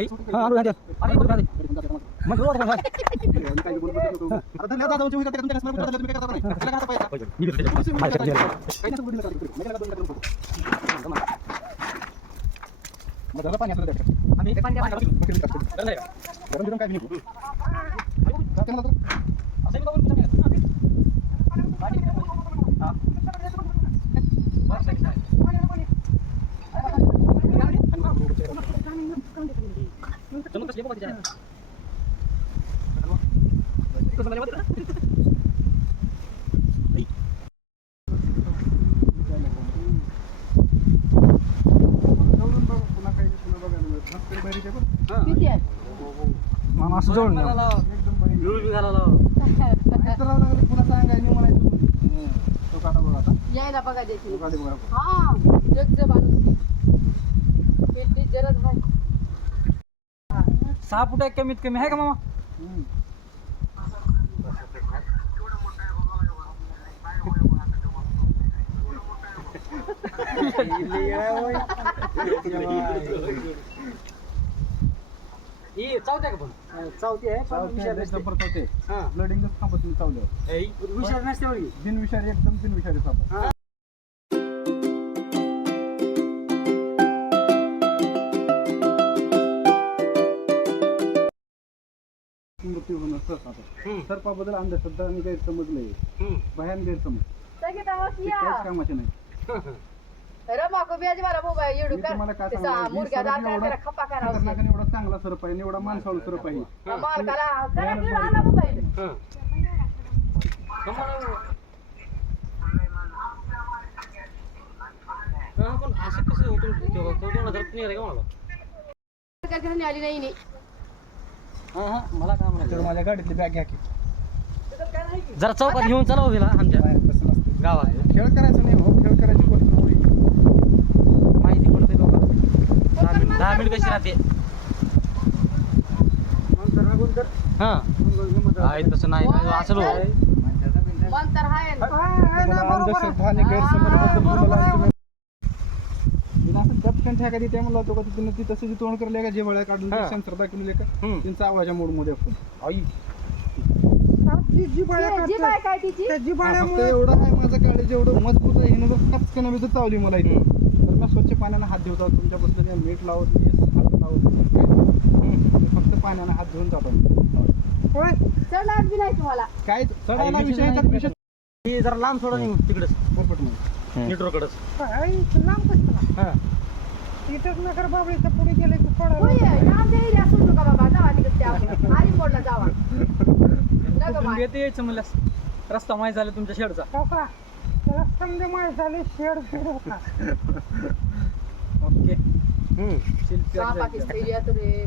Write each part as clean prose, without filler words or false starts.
हां आणू द्या मग रोड काय असं जोड यायला बघा देते हा जग माणूस पेटली जरद आहे 6 फूट आहे कमीत कमी आहे का मामा ही चावत्या का पण चावती आहे ब्लडिंग थांबत नाही चावलं हुशार नसते एवढी बिनविषारी एकदम बिनविषारी साप मृत्यू होणं सर्पाबद्दल अंधश्रद्धा आणि गैरसमजले भयान गैरसमज काहीच कामाचे नाही रमा को ब्याज वाला मोबाईल येडू कर तुम्हाला काय त्याचा मुर्गा दात करा खपा करा एवढा चांगला सरप आहे एवढा माणसाळू सरप आहे मालकाला करा की आणा मोबाईल पण असं कसं होतं कोण नाही का मला काय आली नाही मला काय म्हणायचं माझ्या गाडीतली बॅग घ्या की जरा चौकात घेऊन चला उभीला आमच्या गावात खेळ करायचं नाही हो खेळ करायची गोष्ट नव्हती माहिती पडते लोकांना 10 मिनिट कशी राहते हा तसं नाही असं मंतर हाय अंधश्रद्धा आणि गैरसमज झपकन ठेका देते म्हणलं होतो का तिथून ती तसं तोंड करले का जे वळ्या काढून सेन्सर दाखवले का त्यांचा आवाजा मोड मध्ये असतो आई एवढं आहे माझं काळे जेवढं मजबूत आहे हिनं जर कचकन तर चावली मला इथे तर मी स्वच्छ पाण्यानं हात धुवतो तुमच्या बसले मीठ लावत नाही हात लावत फक्त पाण्यानं हात धुवून जातो चढणार बी नाही तुम्हाला काय चढायला विषय जरा लांब सोडा नाही तिकडेच पोपट म्हणून मीटरकडेच लांब कसं इथंच नगर बाबळीचं पुढे गेले की होय आमच्या एरिया सुटू का बाबा जावा तिकडे त्या आरी मोडला जावा येते यायचं म्हणलं रस्ता माहीत झाला तुमच्या शेडचा रस्ता माहीत झाले शेड ओके पाकिस्तान एरियात रे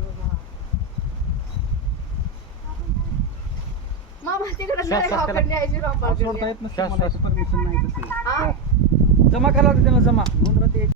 मामा तिकडे न्यायची सोडता येत नसतं मला परमिशन नाही तसं जमा करायला होतं त्यांना जमा म्हणून